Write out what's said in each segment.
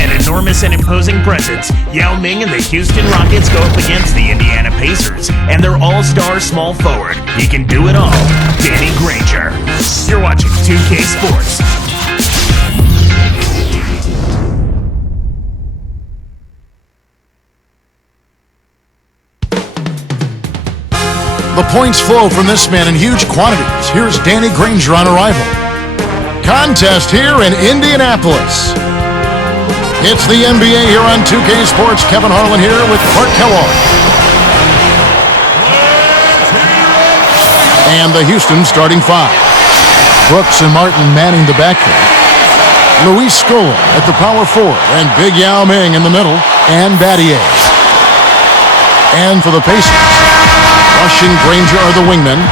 An enormous and imposing presence, Yao Ming and the Houston Rockets go up against the Indiana Pacers and their all-star small forward. He can do it all, Danny Granger. You're watching 2K Sports. The points flow from this man in huge quantities. Here's Danny Granger on arrival. Contest here in Indianapolis. It's the NBA here on 2K Sports. Kevin Harlan here with Clark Kellogg. And the Houston starting five. Brooks and Martin manning the backcourt. Luis Scola at the power forward. And Big Yao Ming in the middle. And Battier. And for the Pacers, Rush and Granger are the wingmen.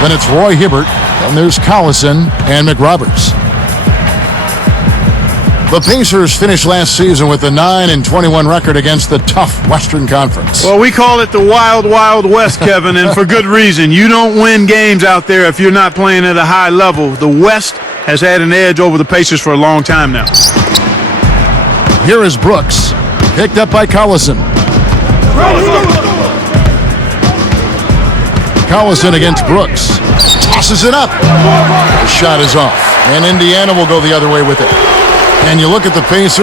Then it's Roy Hibbert. And there's Collison and McRoberts. The Pacers finished last season with a 9-21 record against the tough Western Conference. Well, we call it the Wild, Wild West, Kevin, and for good reason. You don't win games out there if you're not playing at a high level. The West has had an edge over the Pacers for a long time now. Here is Brooks, picked up by Collison. Collison against Brooks. Tosses it up. The shot is off, and Indiana will go the other way with it. And you look at the Pacers.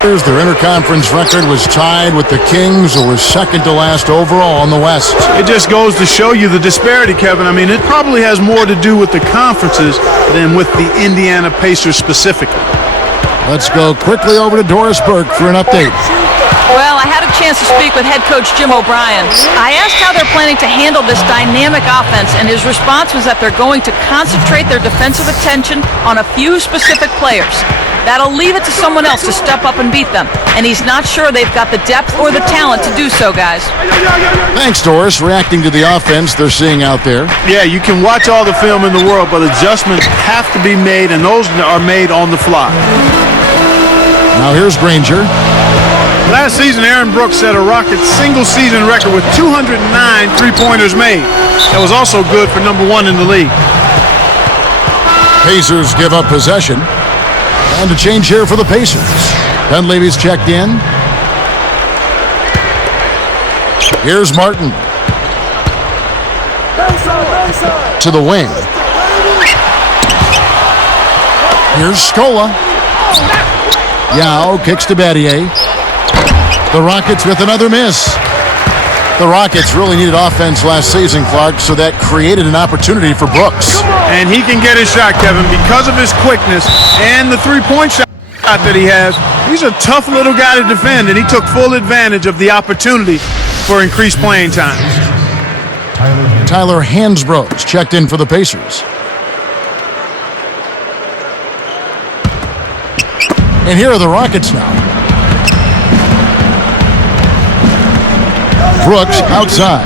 Their interconference record was tied with the Kings, who were second to last overall in the West. It just goes to show you the disparity, Kevin. I mean, it probably has more to do with the conferences than with the Indiana Pacers specifically. Let's go quickly over to Doris Burke for an update. Well, I had a chance to speak with head coach Jim O'Brien. I asked how they're planning to handle this dynamic offense, and his response was that they're going to concentrate their defensive attention on a few specific players. That'll leave it to someone else to step up and beat them, and he's not sure they've got the depth or the talent to do so, guys. Thanks, Doris, reacting to the offense they're seeing out there. Yeah, you can watch all the film in the world, but adjustments have to be made, and those are made on the fly. Now here's Granger. Last season, Aaron Brooks set a Rockets single-season record with 209 three-pointers made. That was also good for number one in the league. Pacers give up possession. And a change here for the Pacers. Dunleavy's checked in. Here's Martin. To the wing. Here's Scola. Yao kicks to Battier. The Rockets with another miss. The Rockets really needed offense last season, Clark, so that created an opportunity for Brooks. And he can get his shot, Kevin, because of his quickness and the three-point shot that he has. He's a tough little guy to defend, and he took full advantage of the opportunity for increased playing time. Tyler Hansbrough is checked in for the Pacers. And here are the Rockets now. Brooks outside.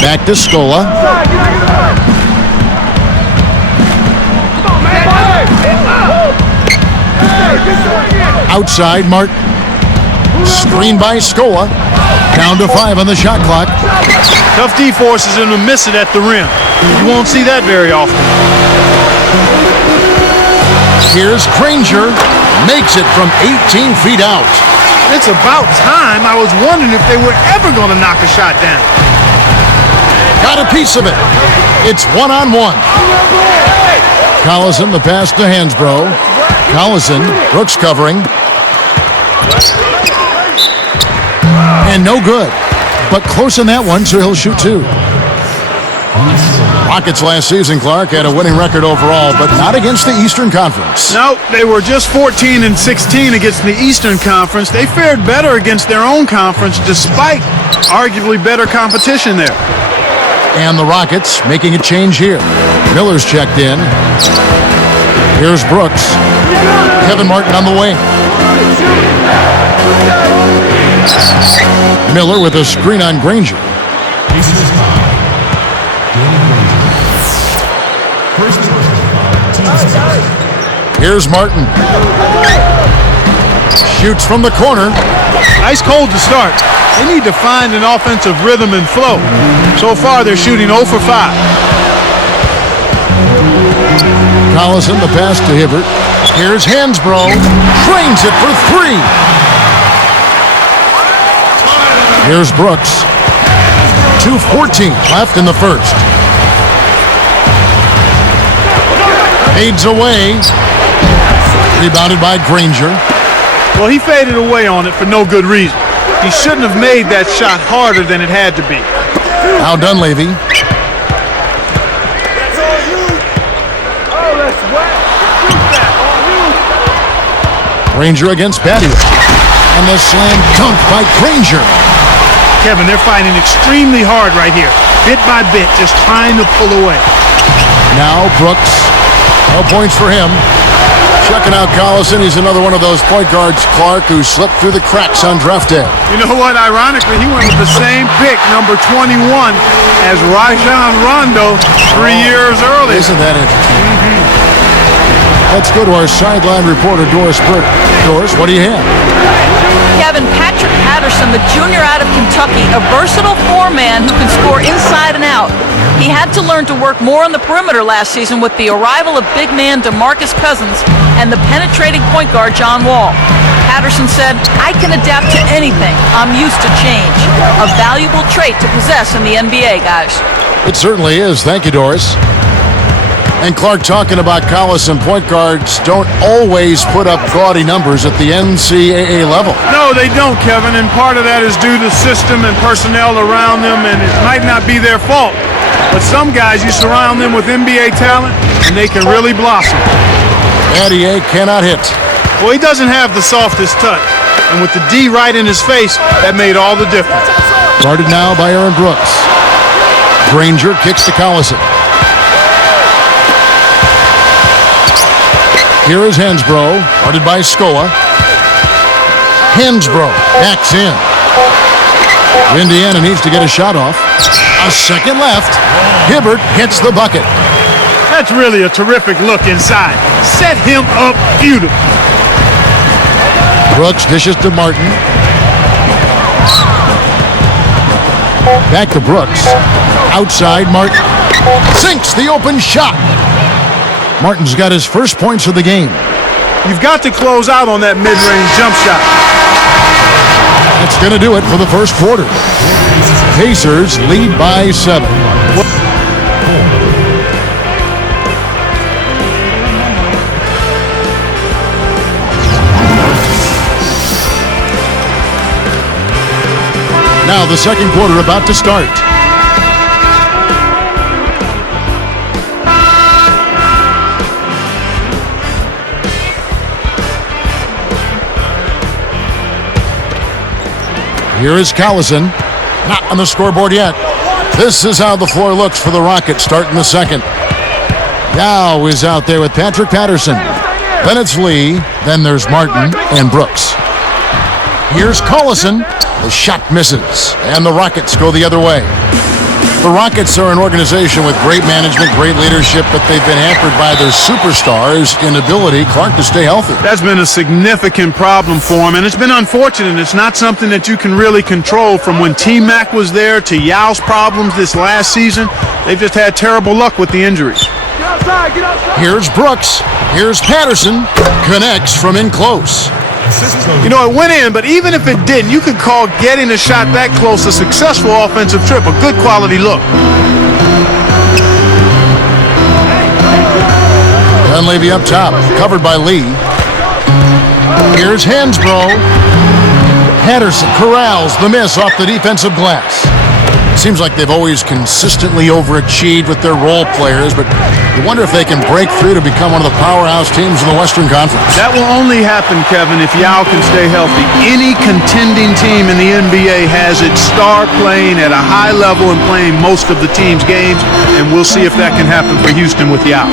Back to Scola. Outside, Martin. Screen by Scola. Down to 5 on the shot clock. Tough D forces him to miss it at the rim. You won't see that very often. Here's Granger. Makes it from 18 feet out. It's about time. I was wondering if they were ever going to knock a shot down. Got a piece of it. It's one-on-one. Collison, the pass to Hansbrough. Collison, Brooks covering. And no good. But close on that one, so he'll shoot two. Rockets last season, Clark, had a winning record overall, but not against the Eastern Conference. No, they were just 14-16 against the Eastern Conference. They fared better against their own conference, despite arguably better competition there. And the Rockets making a change here. Miller's checked in. Here's Brooks. Kevin Martin on the wing. Miller with a screen on Granger. Here's Martin. Shoots from the corner. Ice cold to start. They need to find an offensive rhythm and flow. So far, they're shooting 0 for 5. Collison, the pass to Hibbert. Here's Hansbrough. Drains it for three. Here's Brooks. 2:14 left in the first. Fades away. Rebounded by Granger. Well, he faded away on it for no good reason. He shouldn't have made that shot harder than it had to be. Now Dunleavy. Granger against Batty. And the slam dunk by Granger. Kevin, they're fighting extremely hard right here. Bit by bit, just trying to pull away. Now Brooks. No points for him. Checking out Collison. He's another one of those point guards, Clark, who slipped through the cracks on draft day. You know what? Ironically, he went with the same pick, number 21, as Rajon Rondo 3 years earlier. Isn't that interesting? Let's go to our sideline reporter, Doris Burke. Doris, what do you have? Kevin, Patrick Patterson, the junior out of Kentucky, a versatile four-man who can score inside and out. He had to learn to work more on the perimeter last season with the arrival of big man DeMarcus Cousins and the penetrating point guard John Wall. Patterson said, "I can adapt to anything. I'm used to change." A valuable trait to possess in the NBA, guys. It certainly is. Thank you, Doris. And Clark talking about Collison, point guards don't always put up gaudy numbers at the NCAA level. No, they don't, Kevin, and part of that is due to system and personnel around them, and it might not be their fault. But some guys, you surround them with NBA talent, and they can really blossom. Battier cannot hit. Well, he doesn't have the softest touch, and with the D right in his face, that made all the difference. Guarded now by Aaron Brooks. Granger kicks to Collison. Here is Hansbrough, guarded by Scoa. Hansbrough backs in. Indiana needs to get a shot off. A second left. Hibbert hits the bucket. That's really a terrific look inside. Set him up beautifully. Brooks dishes to Martin. Back to Brooks. Outside Martin. Sinks the open shot. Martin's got his first points of the game. You've got to close out on that mid-range jump shot. That's going to do it for the first quarter. Pacers lead by 7. Now the second quarter about to start. Here is Collison. Not on the scoreboard yet. This is how the floor looks for the Rockets starting the second. Yao is out there with Patrick Patterson. Then it's Lee. Then there's Martin and Brooks. Here's Collison. The shot misses. And the Rockets go the other way. The Rockets are an organization with great management, great leadership, but they've been hampered by their superstars' inability, Clark, to stay healthy. That's been a significant problem for him, and it's been unfortunate. It's not something that you can really control. From when T-Mac was there to Yao's problems this last season, they've just had terrible luck with the injuries. Get outside, get outside. Here's Brooks. Here's Patterson. Connects from in close. You know, it went in, but even if it didn't, you could call getting a shot that close a successful offensive trip, a good quality look. Dunleavy up top, covered by Lee. Here's Hansbrough. Patterson corrals the miss off the defensive glass. It seems like they've always consistently overachieved with their role players, but you wonder if they can break through to become one of the powerhouse teams in the Western Conference. That will only happen, Kevin, if Yao can stay healthy. Any contending team in the NBA has its star playing at a high level and playing most of the team's games, and we'll see if that can happen for Houston with Yao.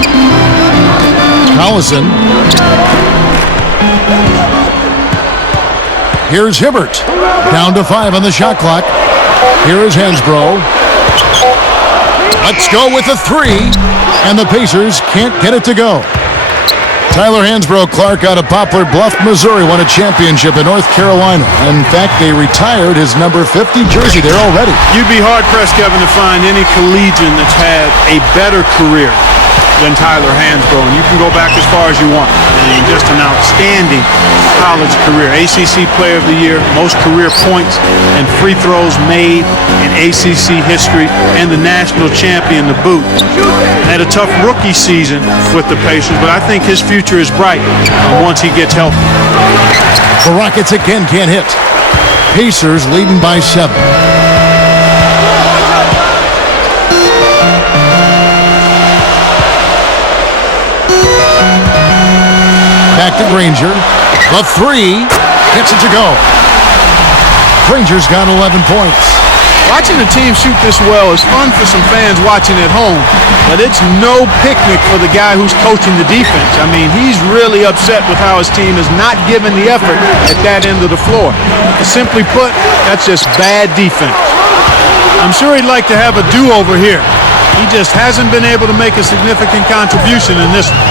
Collison. Here's Hibbert. Down to 5 on the shot clock. Here is Hansbrough. Let's go with a 3. And the Pacers can't get it to go. Tyler Hansbrough, Clark, out of Poplar Bluff, Missouri, won a championship in North Carolina. In fact, they retired his number 50 jersey there already. You'd be hard-pressed, Kevin, to find any collegian that's had a better career. than Tyler Hansbrough, and you can go back as far as you want. I mean, just an outstanding college career. ACC Player of the Year, most career points and free throws made in ACC history, and the national champion to boot. Had a tough rookie season with the Pacers, but I think his future is bright once he gets healthy. The Rockets again can't hit. Pacers leading by 7. Back to Granger. The 3 gets it to go. Granger's got 11 points. Watching the team shoot this well is fun for some fans watching at home, but it's no picnic for the guy who's coaching the defense. I mean, he's really upset with how his team is not giving the effort at that end of the floor. Simply put, that's just bad defense. I'm sure he'd like to have a do-over here. He just hasn't been able to make a significant contribution in this one.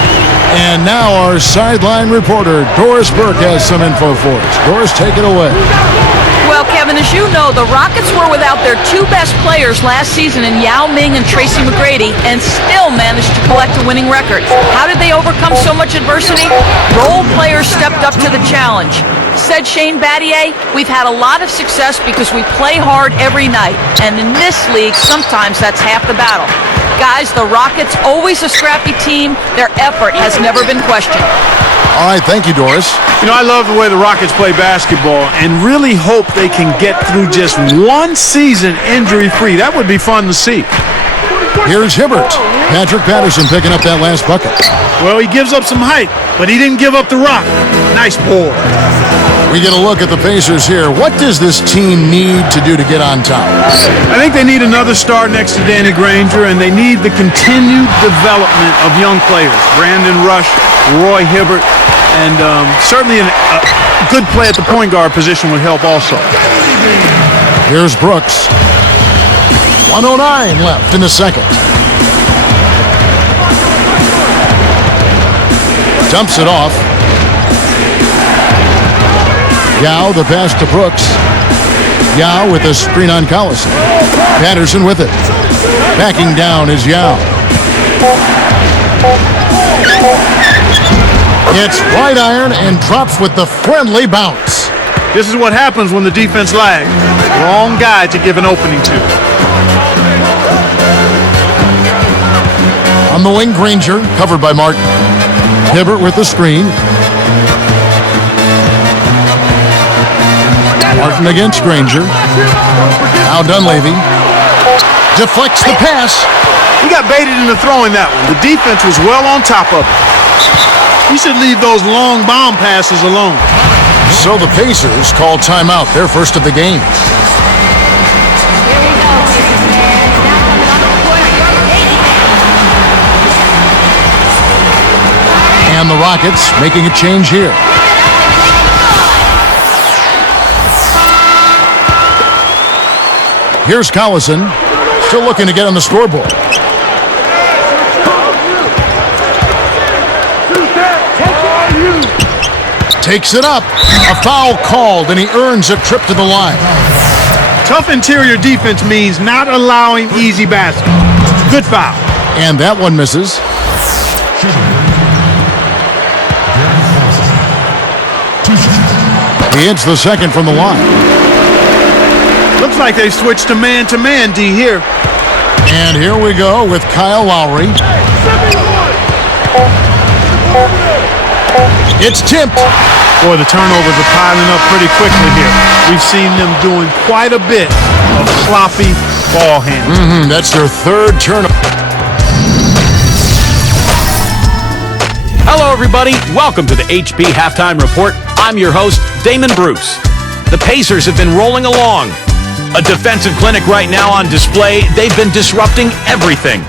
And now our sideline reporter, Doris Burke, has some info for us. Doris, take it away. Well, Kevin, as you know, the Rockets were without their 2 best players last season in Yao Ming and Tracy McGrady and still managed to collect a winning record. How did they overcome so much adversity? Role players stepped up to the challenge. Said Shane Battier, we've had a lot of success because we play hard every night. And in this league, sometimes that's half the battle. Guys, the Rockets, always a scrappy team. Their effort has never been questioned. All right, thank you, Doris. You know, I love the way the Rockets play basketball and really hope they can get through just one season injury-free. That would be fun to see. Here's Hibbert. Patrick Patterson picking up that last bucket. Well, he gives up some height, but he didn't give up the rock. Nice board. We get a look at the Pacers here. What does this team need to do to get on top? I think they need another star next to Danny Granger, and they need the continued development of young players. Brandon Rush, Roy Hibbert, and certainly a good play at the point guard position would help also. Here's Brooks. 1:09 left in the second. Dumps it off. Yao, the pass to Brooks. Yao with a screen on Collison. Patterson with it. Backing down is Yao. It's right iron and drops with the friendly bounce. This is what happens when the defense lags. Wrong guy to give an opening to. On the wing, Granger, covered by Martin. Hibbert with the screen. Martin against Granger. Now Dunleavy deflects the pass. He got baited into throwing that one. The defense was well on top of it. He should leave those long bomb passes alone. So the Pacers call timeout, their first of the game. And the Rockets making a change here. Here's Collison, still looking to get on the scoreboard. Takes it up. A foul called, and he earns a trip to the line. Tough interior defense means not allowing easy baskets. Good foul. And that one misses. He hits the second from the line. Looks like they switched to man D here. And here we go with Kyle Lowry. It's tipped. Boy, the turnovers are piling up pretty quickly here. We've seen them doing quite a bit of sloppy ball handling. That's their third turnover. Hello, everybody. Welcome to the HB Halftime Report. I'm your host, Damon Bruce. The Pacers have been rolling along. A defensive clinic right now on display. They've been disrupting everything.